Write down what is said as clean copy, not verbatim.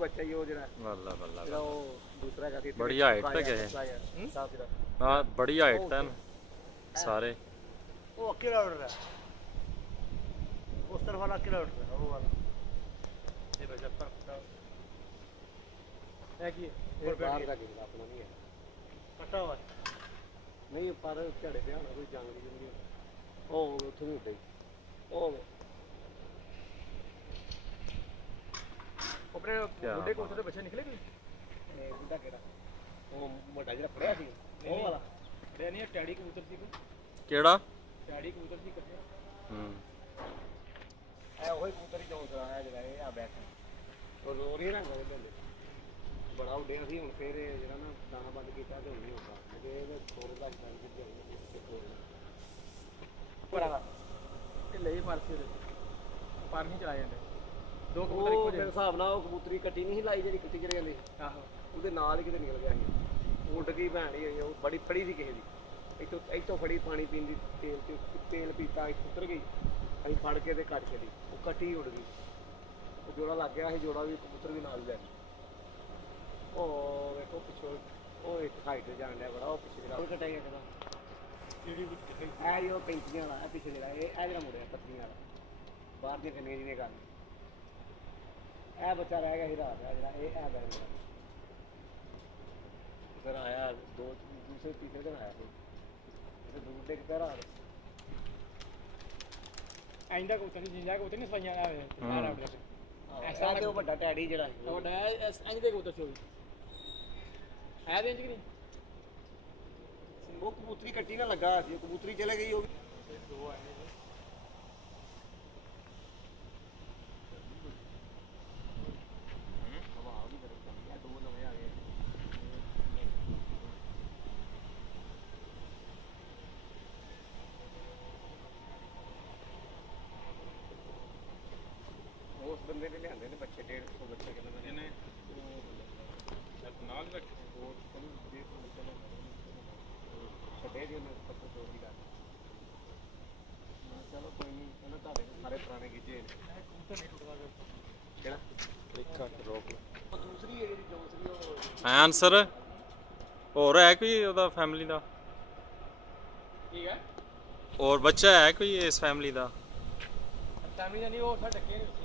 बच्चा ही वो जरा बल्ला बल्ला वो दूसरा का थी बड़ी हाइट पे गए हाँ बड़ी हाइट पे सारे वो अकेला उड़ रहा है उस तरफ वाला अकेला उड़ रहा है वो वाला ये बच्चा पर है कि ये बाहर का गिरना अपना नहीं है कटा हुआ नहीं पर झड़े पे आना कोई जंगली नहीं ओ उठे नहीं उठे ओ अपने बुड्ढे को उधर बच्चे निकले कोई बुड्ढा केड़ा वो मोटा जरा पड़या सी वो वाला पड़या नहीं टैडी कबूतर सी केड़ा टैडी कबूतर सी कटे ए ओही कबूतर ही चौंक रहा है जरा ये आ बैठा तो रोरी रंग हो गए बड़ा उड्डिया सी हुन फिर जरा ना दाना बंद कीता ते नहीं होता मुझे ये थोड़ा सा बंद कर दिया बड़ा ढिले ही फरसी दे पर नहीं चलाए जांदे दो कबूतर ਇੱਕੋ ਜਿਹੇ ਹਿਸਾਬ ਨਾਲ ਉਹ ਕਬੂਤਰੀ ਕੱਟੀ ਨਹੀਂ ਲਾਈ ਜਿਹੜੀ ਕੱਟੀ ਚਲੇ ਜਾਂਦੀ ਆਹੋ ਉਹਦੇ ਨਾਲ ਹੀ ਕਿਤੇ ਨਿਕਲ ਗਿਆ ਸੀ ਉੱਡ ਗਈ ਭੈਣ ਹੀ ਉਹ ਬੜੀ ਫੜੀ ਸੀ ਕਿਸੇ ਦੀ ਇੱਥੋਂ ਫੜੀ ਪਾਣੀ ਪੀਣ ਦੀ ਤੇਲ ਪੀਤਾ ਇੱਥੇ ਉਤਰ ਗਈ ਅਸੀਂ ਫੜ ਕੇ ਤੇ ਕੱਟ ਚਲੀ ਉਹ ਕੱਟੀ ਉੱਡ ਗਈ ਉਹ ਜੋੜਾ ਲੱਗ ਗਿਆ ਸੀ ਜੋੜਾ ਵੀ ਕਬੂਤਰ ਵੀ ਨਾਲ ਲੈ ਉਹ ਵੇਖੋ ਪਿੱਛੋਂ ਉਹ ਇੱਕ ਹਾਈਟ ਤੇ ਜਾਣ ਡਿਆ ਬੜਾ ਉਹ ਪਿੱਛੇ ਜਿਹੜਾ ਉਹ ਕੱਟਿਆ ਗਿਆ ਕਿਹਦਾ ਇਹ ਉਹ ਪੈਂਤੀਆਂ ਵਾਲਾ ਪਿੱਛੇ ਜਿਹੜਾ ਇਹ ਜਿਹੜਾ ਮੁੜਿਆ ਪੱਤੀਆਂ ਵਾਲਾ ਬਾਹਰ ਦੀਆਂ ਕੰਨੀਆਂ ਜਿਹਨੇ ਕਰ ਇਹ ਬੱਚਾ ਰਹਿ ਗਿਆ ਸੀ ਰਾਤ ਦਾ ਜਿਹੜਾ ਇਹ ਬੈਠ ਗਿਆ ਫਿਰ ਆਇਆ ਦੂਸਰੇ ਤੀਸਰੇ ਦਿਨ ਆਇਆ ਫਿਰ ਦੂਰ ਦੇ ਕਿਤੇ ਰਾਤ ਆਇੰਦਾ ਕਬੂਤਰ ਨਹੀਂ ਜਿੰਦਾ ਕਬੂਤਰ ਨਹੀਂ ਸਵਾਈਆਂ ਆਇਆ ਐਸਾ ਤੇ ਉਹ ਵੱਡਾ ਟੈਡੀ ਜਿਹੜਾ ਵੱਡਾ ਇੰਜ ਦੇ ਕਬੂਤਰ ਚੋਈ ਹੈ ਦੇ ਇੰਜ ਕਿ ਨਹੀਂ ਉਹ ਕਬੂਤਰੀ ਕੱਟੀ ਨਾ ਲੱਗਾ ਸੀ ਕਬੂਤਰੀ ਚਲੇ ਗਈ ਉਹ ਦੋ ਆਏ उस बंदे ने लिया बच्चे 150 बच्चे के इन्हें नाल रखे छे दी पत्थर चोर की गल चलो कोई नहीं सारे पुराने खिचे आंसर और है कोई ओदा फैमिली दा ठीक है और बच्चा है कोई इस फैमिली दा फैमिली नहीं वो डके